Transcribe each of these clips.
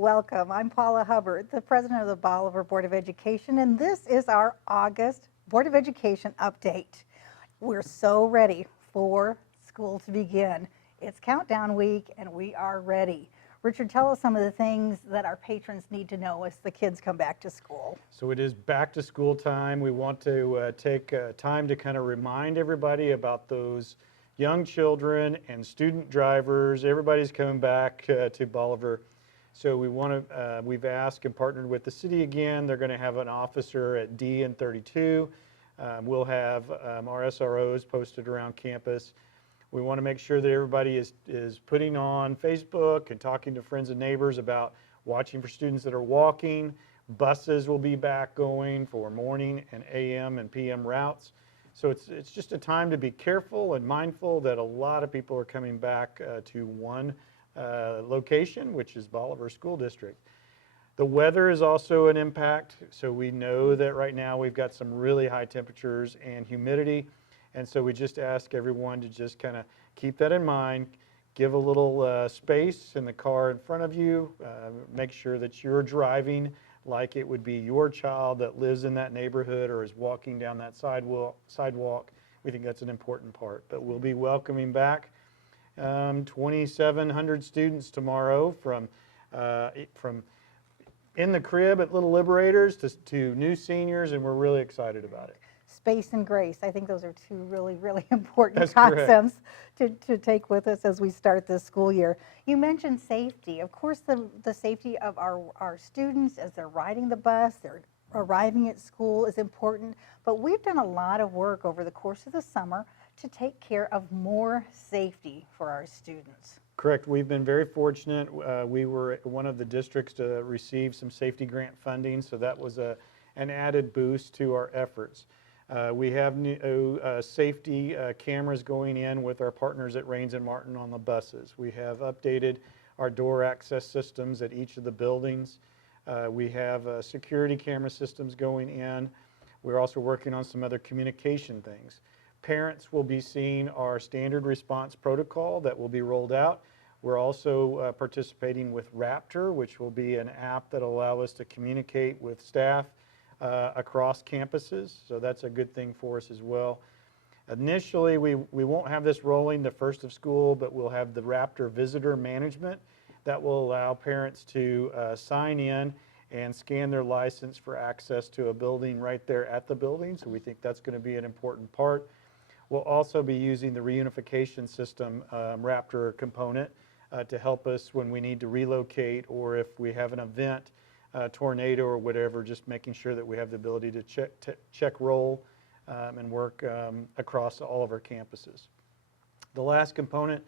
Welcome. I'm Paula Hubbert, the president of the Bolivar Board of Education, and this is our August Board of Education update. We're so ready for school to begin. It's countdown week, and we are ready. Richard, tell us some of the things that our patrons need to know as the kids come back to school. So it is back to school time. We want to take time to kind of remind everybody about those young children and student drivers. Everybody's coming back to Bolivar. So we've asked and partnered with the city again. They're going to have an officer at D and 32. We'll have our SROs posted around campus. We want to make sure that everybody is putting on Facebook and talking to friends and neighbors about watching for students that are walking. Buses will be back going for morning and AM and PM routes. So it's just a time to be careful and mindful that a lot of people are coming back to one location, which is Bolivar School District. The weather is also an impact. So we know that right now we've got some really high temperatures and humidity. And so we just ask everyone to just kind of keep that in mind, give a little space in the car in front of you, make sure that you're driving like it would be your child that lives in that neighborhood or is walking down that sidewalk. We think that's an important part. But we'll be welcoming back 2,700 students tomorrow from in the crib at Little Liberators to new seniors, and we're really excited about it. Space and grace. I think those are two really, really important That's concepts to take with us as we start this school year. You mentioned safety. Of course, the safety of our students as they're riding the bus, they're arriving at school is important, but we've done a lot of work over the course of the summer to take care of more safety for our students. Correct. We've been very fortunate. We were one of the districts to receive some safety grant funding, so that was an added boost to our efforts. We have new safety cameras going in with our partners at Rains and Martin on the buses. We have updated our door access systems at each of the buildings. We have security camera systems going in. We're also working on some other communication things. Parents will be seeing our standard response protocol that will be rolled out. We're also participating with Raptor, which will be an app that will allow us to communicate with staff across campuses, so that's a good thing for us as well. Initially, we won't have this rolling the first of school, but we'll have the Raptor Visitor Management that will allow parents to sign in and scan their license for access to a building right there at the building, so we think that's going to be an important part. We'll also be using the reunification system Raptor component to help us when we need to relocate or if we have an event, tornado or whatever, just making sure that we have the ability to check roll and work across all of our campuses. The last component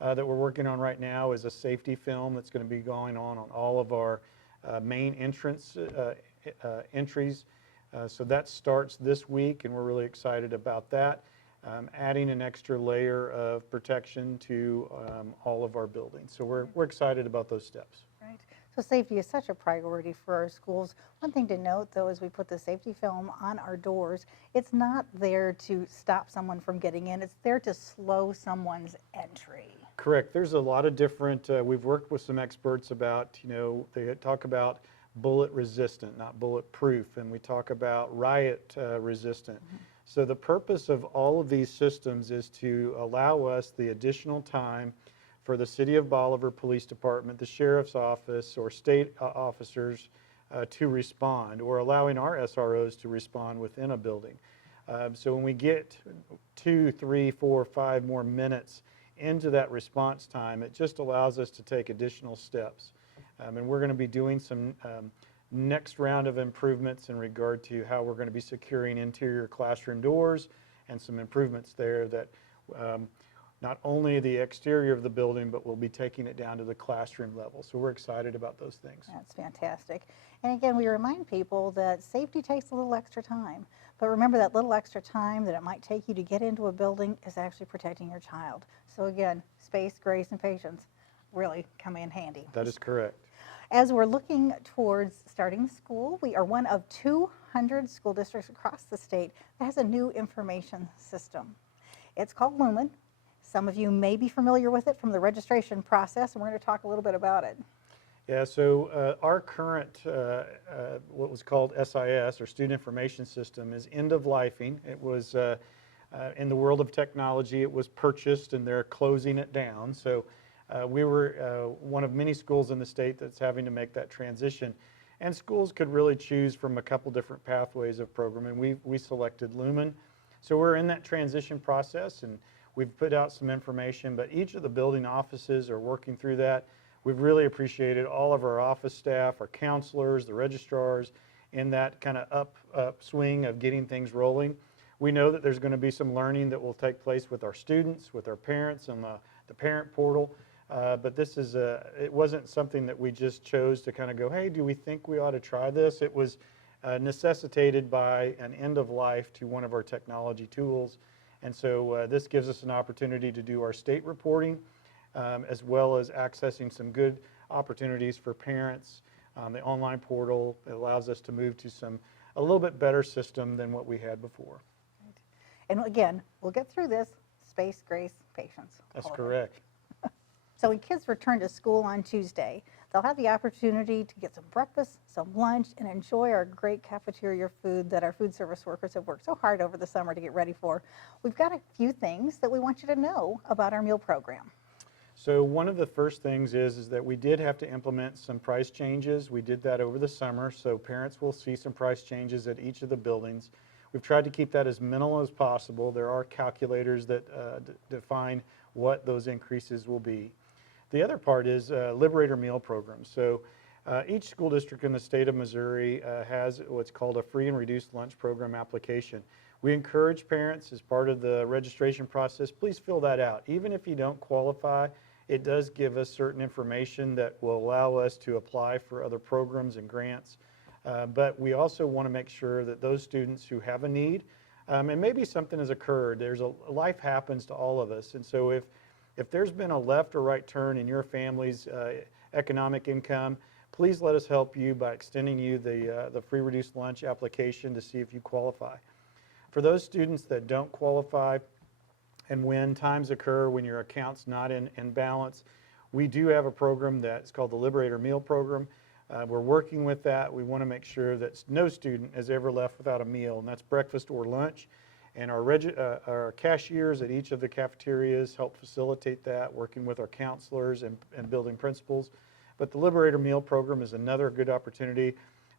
that we're working on right now is a safety film that's going to be going on all of our main entrance entries. So that starts this week, and we're really excited about that. Adding an extra layer of protection to all of our buildings. So we're excited about those steps. Right. So safety is such a priority for our schools. One thing to note, though, as we put the safety film on our doors, it's not there to stop someone from getting in. It's there to slow someone's entry. Correct. There's a lot of different, we've worked with some experts about, they talk about bullet resistant, not bulletproof, and we talk about riot resistant. Mm-hmm. So the purpose of all of these systems is to allow us the additional time for the City of Bolivar Police Department, the Sheriff's Office, or state officers to respond, or allowing our SROs to respond within a building. So when we get 2, 3, 4, 5 more minutes into that response time, it just allows us to take additional steps. And we're going to be doing some next round of improvements in regard to how we're going to be securing interior classroom doors and some improvements there that not only the exterior of the building, but we'll be taking it down to the classroom level. So we're excited about those things. That's fantastic. And again, we remind people that safety takes a little extra time. But remember, that little extra time that it might take you to get into a building is actually protecting your child. So again, space, grace, and patience really come in handy. That is correct. As we're looking towards starting school, we are one of 200 school districts across the state that has a new information system. It's called Lumen. Some of you may be familiar with it from the registration process, and we're going to talk a little bit about it. Yeah, so our current, what was called SIS, or Student Information System, is end-of-lifing. It was, in the world of technology, it was purchased and they're closing it down. So we were one of many schools in the state that's having to make that transition. And schools could really choose from a couple different pathways of programming. We selected Lumen. So we're in that transition process, and we've put out some information, but each of the building offices are working through that. We've really appreciated all of our office staff, our counselors, the registrars, in that kind of upswing of getting things rolling. We know that there's going to be some learning that will take place with our students, with our parents, and the parent portal. But this is it wasn't something that we just chose to kind of go, hey, do we think we ought to try this? It was necessitated by an end of life to one of our technology tools. And so this gives us an opportunity to do our state reporting, as well as accessing some good opportunities for parents. The online portal, it allows us to move to a little bit better system than what we had before. And again, we'll get through this. Space, grace, patience. That's all of it. correct. So when kids return to school on Tuesday, they'll have the opportunity to get some breakfast, some lunch, and enjoy our great cafeteria food that our food service workers have worked so hard over the summer to get ready for. We've got a few things that we want you to know about our meal program. So one of the first things is that we did have to implement some price changes. We did that over the summer, so parents will see some price changes at each of the buildings. We've tried to keep that as minimal as possible. There are calculators that define what those increases will be. The other part is Liberator Meal Program. So each school district in the state of Missouri has what's called a free and reduced lunch program application. We encourage parents, as part of the registration process, please fill that out. Even if you don't qualify, it does give us certain information that will allow us to apply for other programs and grants. But we also want to make sure that those students who have a need, and maybe something has occurred, life happens to all of us. And so if there's been a left or right turn in your family's economic income, please let us help you by extending you the free reduced lunch application to see if you qualify. For those students that don't qualify, and when times occur when your account's not in balance, we do have a program that's called the Liberator Meal Program. We're working with that. We want to make sure that no student is ever left without a meal, and that's breakfast or lunch. And our cashiers at each of the cafeterias help facilitate that, working with our counselors and building principals. But the Liberator Meal Program is another good opportunity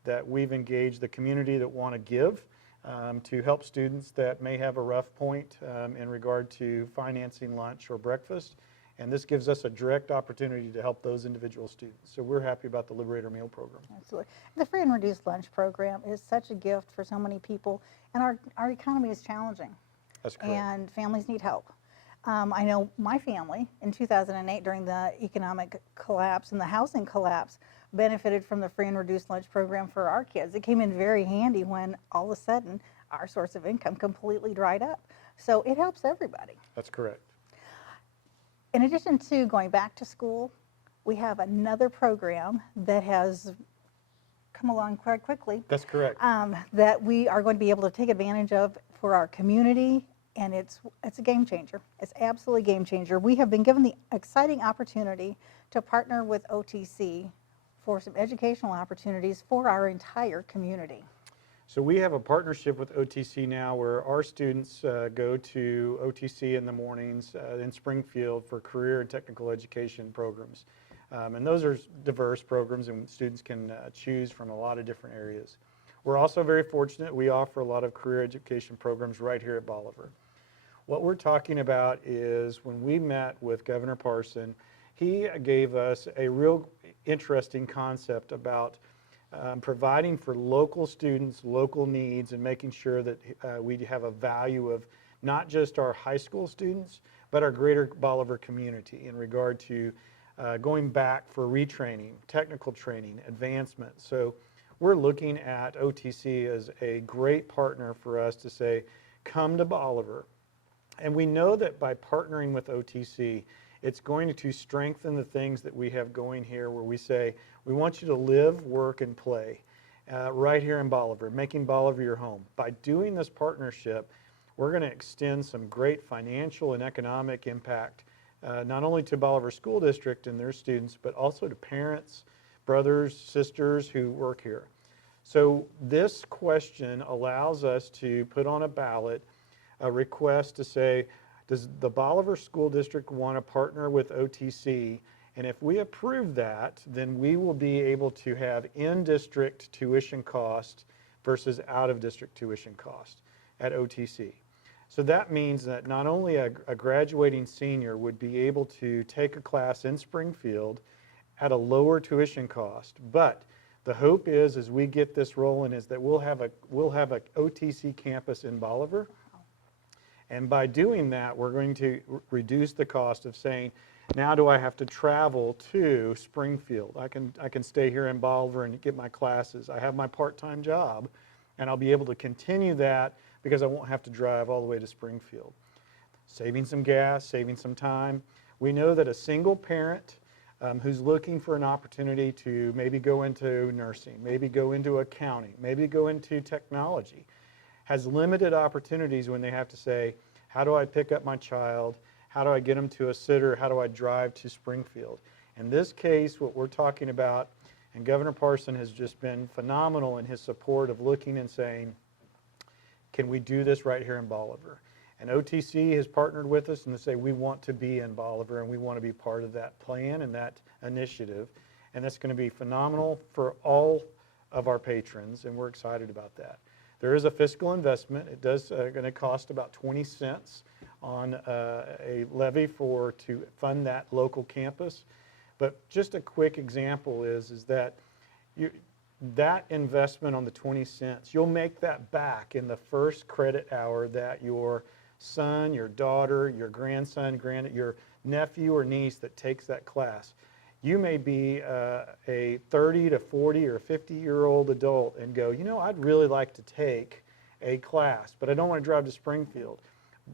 that we've engaged the community that want to give to help students that may have a rough point in regard to financing lunch or breakfast. And this gives us a direct opportunity to help those individual students. So we're happy about the Liberator Meal Program. Absolutely. The free and reduced lunch program is such a gift for so many people, and our economy is challenging. That's correct. And families need help. I know my family in 2008 during the economic collapse and the housing collapse benefited from the free and reduced lunch program for our kids. It came in very handy when all of a sudden our source of income completely dried up. So it helps everybody. That's correct. In addition to going back to school, we have another program that has come along quite quickly. That's correct. That we are going to be able to take advantage of for our community, and it's a game changer. It's absolutely a game changer. We have been given the exciting opportunity to partner with OTC for some educational opportunities for our entire community. So we have a partnership with OTC now where our students go to OTC in the mornings in Springfield for career and technical education programs. And those are diverse programs, and students can choose from a lot of different areas. We're also very fortunate. We offer a lot of career education programs right here at Bolivar. What we're talking about is when we met with Governor Parson, he gave us a real interesting concept about providing for local students, local needs, and making sure that we have a value of not just our high school students, but our greater Bolivar community in regard to going back for retraining, technical training, advancement. So we're looking at OTC as a great partner for us to say, come to Bolivar. And we know that by partnering with OTC, it's going to strengthen the things that we have going here where we say, we want you to live, work, and play right here in Bolivar, making Bolivar your home. By doing this partnership, we're going to extend some great financial and economic impact, not only to Bolivar School District and their students, but also to parents, brothers, sisters who work here. So this question allows us to put on a ballot a request to say, does the Bolivar School District want to partner with OTC? And if we approve that, then we will be able to have in-district tuition cost versus out-of-district tuition cost at OTC. So that means that not only a graduating senior would be able to take a class in Springfield at a lower tuition cost, but the hope is, as we get this rolling, is that we'll have a OTC campus in Bolivar. And by doing that, we're going to reduce the cost of saying, now do I have to travel to Springfield? I can stay here in Bolivar and get my classes. I have my part-time job, and I'll be able to continue that because I won't have to drive all the way to Springfield. Saving some gas, saving some time. We know that a single parent who's looking for an opportunity to maybe go into nursing, maybe go into accounting, maybe go into technology, has limited opportunities when they have to say, how do I pick up my child? How do I get them to a sitter? How do I drive to Springfield? In this case, what we're talking about, and Governor Parson has just been phenomenal in his support of looking and saying, can we do this right here in Bolivar? And OTC has partnered with us and they say, we want to be in Bolivar and we want to be part of that plan and that initiative. And that's going to be phenomenal for all of our patrons, and we're excited about that. There is a fiscal investment. It does going to cost about 20 cents on a levy to fund that local campus. But just a quick example is that that investment on the 20 cents, you'll make that back in the first credit hour that your son, your daughter, your grandson, your nephew or niece that takes that class. You may be a 30 to 40 or 50-year-old adult and go, you know, I'd really like to take a class, but I don't want to drive to Springfield.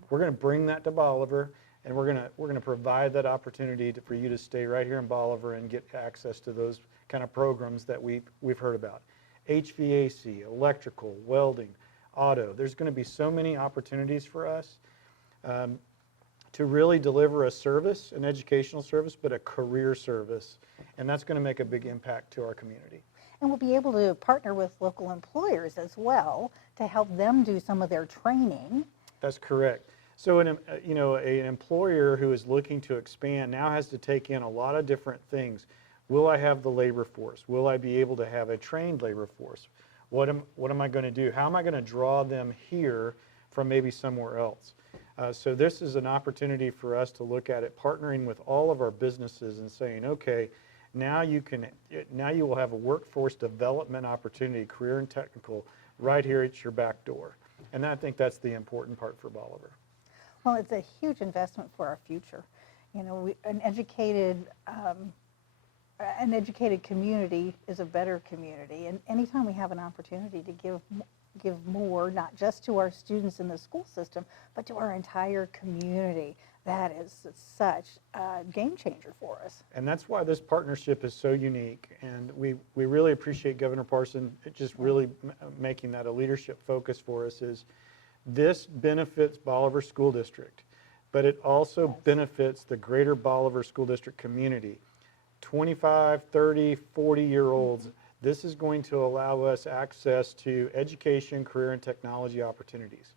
We're going to bring that to Bolivar, and we're going to provide that opportunity for you to stay right here in Bolivar and get access to those kind of programs that we've heard about. HVAC, electrical, welding, auto. There's going to be so many opportunities for us to really deliver a service, an educational service, but a career service. And that's going to make a big impact to our community. And we'll be able to partner with local employers as well to help them do some of their training. That's correct. So an employer who is looking to expand now has to take in a lot of different things. Will I have the labor force? Will I be able to have a trained labor force? What am I going to do? How am I going to draw them here from maybe somewhere else? So this is an opportunity for us to look at it, partnering with all of our businesses and saying, okay, now you will have a workforce development opportunity, career and technical, right here at your back door. And I think that's the important part for Bolivar. Well, it's a huge investment for our future. You know, an educated community is a better community. And anytime we have an opportunity to give more, not just to our students in the school system, but to our entire community, that is such a game changer for us. And that's why this partnership is so unique. And we really appreciate Governor Parson just really making that a leadership focus for us. Is this benefits Bolivar School District, but it also benefits the greater Bolivar School District community. 25, 30, 40-year-olds, this is going to allow us access to education, career, and technology opportunities.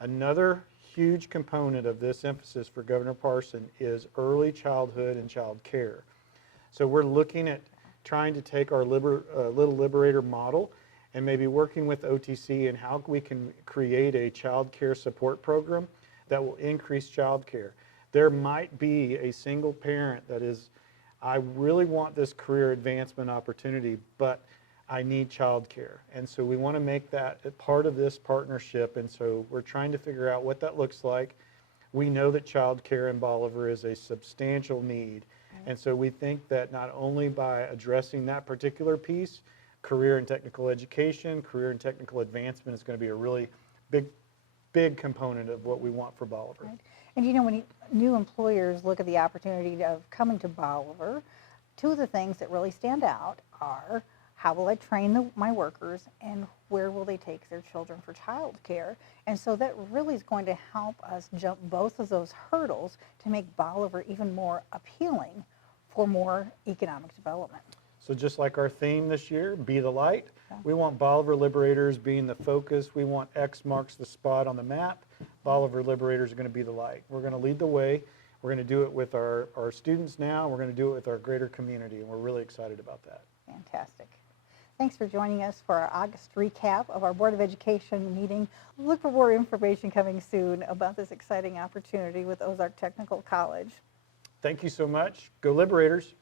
Another huge component of this emphasis for Governor Parson is early childhood and child care. So we're looking at trying to take our Little Liberator model and maybe working with OTC and how we can create a child care support program that will increase child care. There might be a single parent that is, I really want this career advancement opportunity, but I need child care. And so we want to make that a part of this partnership. And so we're trying to figure out what that looks like. We know that child care in Bolivar is a substantial need. And so we think that not only by addressing that particular piece, career and technical education, career and technical advancement is going to be a really big component of what we want for Bolivar. Right. And you know, when new employers look at the opportunity of coming to Bolivar, two of the things that really stand out are how will I train my workers and where will they take their children for child care? And so that really is going to help us jump both of those hurdles to make Bolivar even more appealing for more economic development. So just like our theme this year, Be the Light, we want Bolivar Liberators being the focus. We want X marks the spot on the map. Bolivar Liberators are going to be the light. We're going to lead the way. We're going to do it with our students now. We're going to do it with our greater community, and we're really excited about that. Fantastic. Thanks for joining us for our August recap of our Board of Education meeting. Look for more information coming soon about this exciting opportunity with Ozark Technical College. Thank you so much. Go Liberators.